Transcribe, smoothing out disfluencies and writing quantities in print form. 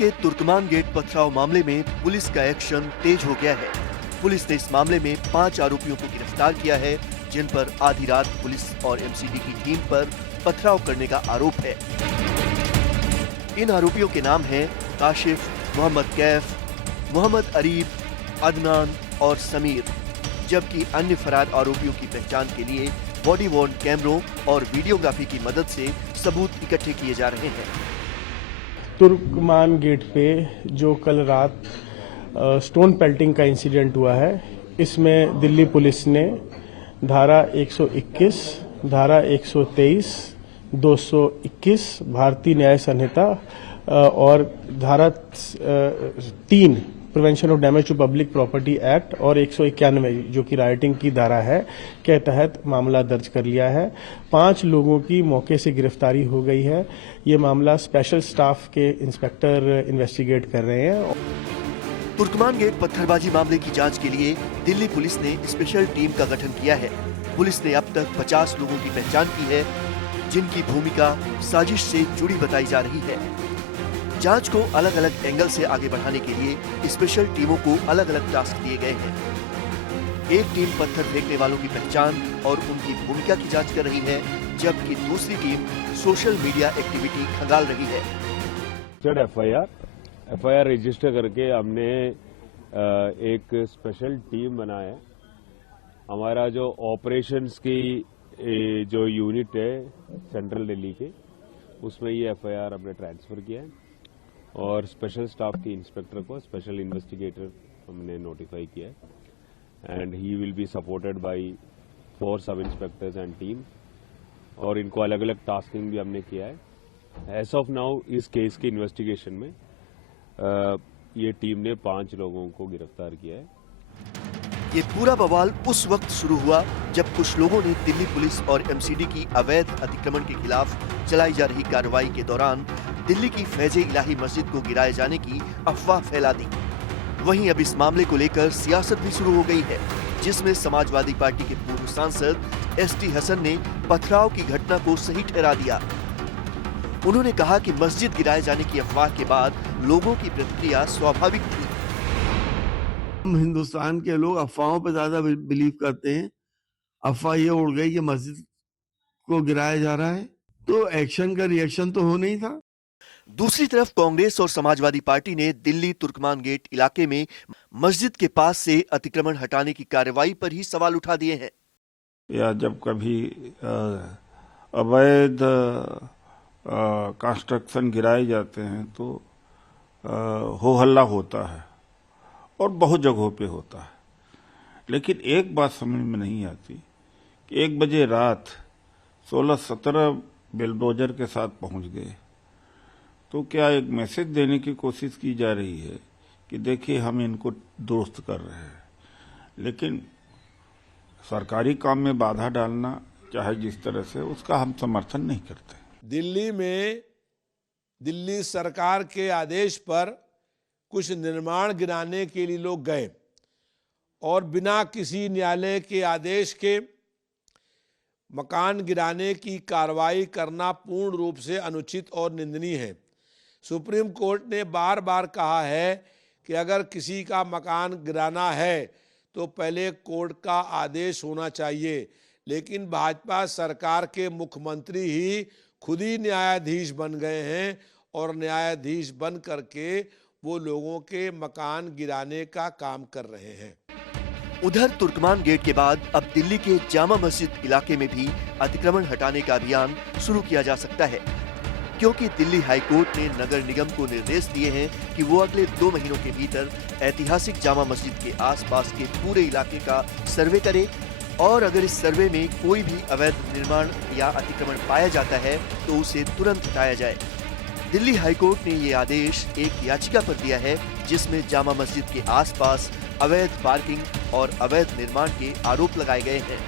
के तुर्कमान गेट पथराव मामले में पुलिस का एक्शन तेज हो गया है। पुलिस ने इस मामले में 5 आरोपियों को गिरफ्तार किया है, जिन पर आधी रात पुलिस और एमसीडी की टीम पर पथराव करने का आरोप है। इन आरोपियों के नाम हैं काशिफ, मोहम्मद कैफ, मोहम्मद अरीब, अदनान और समीर, जबकि अन्य फरार आरोपियों की पहचान के लिए बॉडी वॉर्न कैमरों और वीडियोग्राफी की मदद से सबूत इकट्ठे किए जा रहे हैं। तुर्कमान गेट पे जो कल रात स्टोन पेल्टिंग का इंसिडेंट हुआ है, इसमें दिल्ली पुलिस ने धारा 121, धारा 123, 221 भारतीय न्याय संहिता और धारा 3 prevention of damage to public property act और 191 जो कि राइटिंग की धारा है के तहत मामला दर्ज कर लिया है। 5 लोगों की मौके से गिरफ्तारी हो गई है। ये मामला स्पेशल स्टाफ के इंस्पेक्टर इन्वेस्टिगेट कर रहे हैं। तुर्कमान गेट पत्थरबाजी मामले की जांच के लिए दिल्ली पुलिस ने स्पेशल टीम का गठन किया है। पुलिस ने अब तक 50 लोगों की पहचान की है, जिनकी भूमिका साजिश से जुड़ी बताई जा रही है। जांच को अलग अलग एंगल से आगे बढ़ाने के लिए स्पेशल टीमों को अलग अलग टास्क दिए गए हैं। एक टीम पत्थर फेंकने वालों की पहचान और उनकी भूमिका की जांच कर रही है, जबकि दूसरी टीम सोशल मीडिया एक्टिविटी खंगाल रही है। एफआईआर रजिस्टर करके हमने एक स्पेशल टीम बनाया है। हमारा जो ऑपरेशंस की जो यूनिट है सेंट्रल दिल्ली के, उसमें ये एफआईआर हमने ट्रांसफर किया है और स्पेशल स्टाफ के इंस्पेक्टर को स्पेशल इन्वेस्टिगेटर हमने नोटिफाई किया है and he will be supported by 4 सब इंस्पेक्टर्स एंड टीम, और इनको अलग अलग टास्किंग भी हमने किया है। एज ऑफ नाउ इस केस की इन्वेस्टिगेशन में ये टीम ने 5 लोगों को गिरफ्तार किया है। ये पूरा बवाल उस वक्त शुरू हुआ जब कुछ लोगों ने दिल्ली पुलिस और एमसीडी की अवैध अतिक्रमण के खिलाफ चलाई जा रही कार्रवाई के दौरान दिल्ली की फैज़े इलाही मस्जिद को गिराए जाने की अफवाह फैला दी। वहीं अब इस मामले को लेकर सियासत भी शुरू हो गई है, जिसमें समाजवादी पार्टी के पूर्व सांसद एसटी हसन ने पथराव की घटना को सही ठहरा दिया। उन्होंने कहा कि मस्जिद गिराए जाने की अफवाह के बाद लोगों की प्रतिक्रिया स्वाभाविक थी। हिंदुस्तान के लोग अफवाहों पर ज्यादा बिलीव करते हैं। अफवाह ये उड़ गई कि मस्जिद को गिराया जा रहा है, तो एक्शन का रिएक्शन तो होना ही था। दूसरी तरफ कांग्रेस और समाजवादी पार्टी ने दिल्ली तुर्कमान गेट इलाके में मस्जिद के पास से अतिक्रमण हटाने की कार्रवाई पर ही सवाल उठा दिए हैं। या जब कभी अवैध कंस्ट्रक्शन गिराए जाते हैं तो हो हल्ला होता है और बहुत जगहों पे होता है, लेकिन एक बात समझ में नहीं आती कि 1 बजे रात 16-17 बिलडोजर के साथ पहुंच गए, तो क्या एक मैसेज देने की कोशिश की जा रही है कि देखिए हम इनको दुरुस्त कर रहे हैं, लेकिन सरकारी काम में बाधा डालना चाहे जिस तरह से, उसका हम समर्थन नहीं करते। दिल्ली में दिल्ली सरकार के आदेश पर कुछ निर्माण गिराने के लिए लोग गए और बिना किसी न्यायालय के आदेश के मकान गिराने की कार्रवाई करना पूर्ण रूप से अनुचित और निंदनीय है। सुप्रीम कोर्ट ने बार बार कहा है कि अगर किसी का मकान गिराना है तो पहले कोर्ट का आदेश होना चाहिए, लेकिन भाजपा सरकार के मुख्यमंत्री ही खुद ही न्यायाधीश बन गए हैं और न्यायाधीश बन करके वो लोगों के मकान गिराने का काम कर रहे हैं। उधर तुर्कमान गेट के बाद अब दिल्ली के जामा मस्जिद इलाके में भी अतिक्रमण हटाने का अभियान शुरू किया जा सकता है, क्योंकि दिल्ली हाईकोर्ट ने नगर निगम को निर्देश दिए हैं कि वो अगले 2 महीनों के भीतर ऐतिहासिक जामा मस्जिद के आसपास के पूरे इलाके का सर्वे करे, और अगर इस सर्वे में कोई भी अवैध निर्माण या अतिक्रमण पाया जाता है तो उसे तुरंत हटाया जाए। दिल्ली हाईकोर्ट ने ये आदेश एक याचिका पर दिया है, जिसमें जामा मस्जिद के आसपास अवैध पार्किंग और अवैध निर्माण के आरोप लगाए गए हैं।